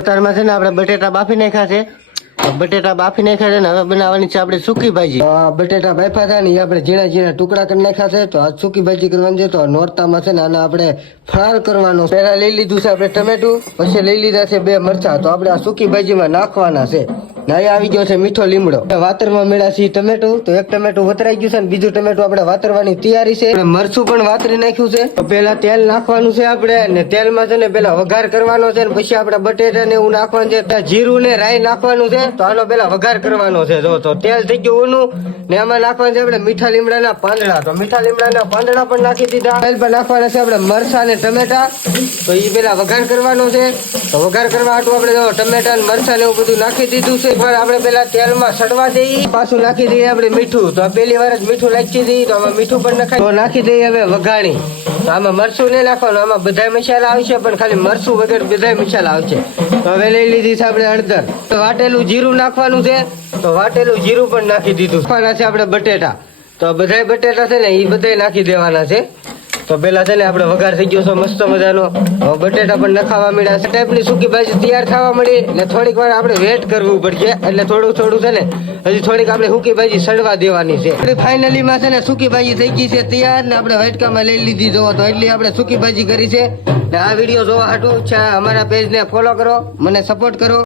અત્યારમાં છે ને આપણે બટેટા બાફી નાખ્યા છે. બટેટા બાફી નાખ્યા છે ને હવે બનાવવાની છે આપણે સૂકી ભાજી. બટેટા બાફ્યા હતા ને એ આપણે ઝીણા ઝીણા ટુકડા કરી નાખ્યા છે. તો આ સૂકી ભાજી કરવાની છે. તો નોરતામાં છે ને આને આપણે ફરાળ કરવાનો. પહેલા લઈ લીધું છે આપણે ટમેટું, પછી લઈ લીધા છે 2 મરચા. તો આપણે આ સૂકી ભાજીમાં નાખવાના છે. અહીંયા આવી ગયો છે મીઠો લીમડો. વાતરમાં મેળા છે ટમેટું. તો એક ટમેટું વતરાઈ ગયું છે ને બીજું ટમેટું આપણે વાતરવાની તૈયારી છે. મરચું પણ વાતરી નાખ્યું છે. તો પેલા તેલ નાખવાનું છે આપણે, ને તેલમાં છે ને પેલા વઘાર કરવાનો છે ને પછી આપણે બટેટા ને એવું નાખવાનું છે. જીરું ને રાઈ નાખવાનું છે. તો આનો પેલા વઘાર કરવાનો છે. જો તો તેલ થઈ ગયું ઊનું ને આમાં નાખવાનું છે આપણે મીઠા લીમડાના પાંદડા. તો મીઠા લીમડાના પાંદડા પણ નાખી દીધા. તેલ પર નાખવાના છે આપણે મરચા ને ટમેટા. તો એ પેલા વઘાર કરવાનો છે. તો વઘાર કરવા હાટું આપણે જો ટમેટા ને મરચા ને એવું બધું નાખી દીધું છે. આપણે પેલા તેલમાં સડવા દઈએ, પાછું નાખી દઈએ આપણે મીઠું. તો પહેલી વાર જ મીઠું નાખી દઈએ. તો આમાં મીઠું પણ નખાય. તો નાખી દઈએ હવે વઘાણી. તો આમાં મરચું નહીં નાખવાનું, આમાં બધા મસાલા આવશે પણ ખાલી મરચું વગર બધા મસાલા આવશે. તો હવે લઈ લીધી છે આપણે હળદર. તો વાટેલું જીરું નાખવાનું છે. તો વાટેલું જીરું પણ નાખી દીધું. નાખવાના છે આપણે બટેટા. તો બધા બટેટા છે ને એ બધા નાખી દેવાના છે. તો પેલા છે ને આપણે વઘાર થઈ ગયો છે મસ્ત મજાનો. બટેટા પણ નખાવા મળ્યા છે. ટાઈપની સૂકી ભાજી તૈયાર થવા મળી. એટલે થોડીક વાર આપણે વેટ કરવું પડશે. એટલે થોડું થોડું છે ને હજી થોડીક આપણે સૂકી ભાજી સડવા દેવાની છે. ફાઇનલી માં છે ને સૂકી ભાજી થઈ ગઈ છે તૈયાર ને આપણે વાટકામાં લઈ લીધી. જોવો તો એટલી આપણે સૂકી ભાજી કરી છે. ને આ વિડીયો જોવા હાટું છે અમારા પેજને ફોલો કરો, મને સપોર્ટ કરો.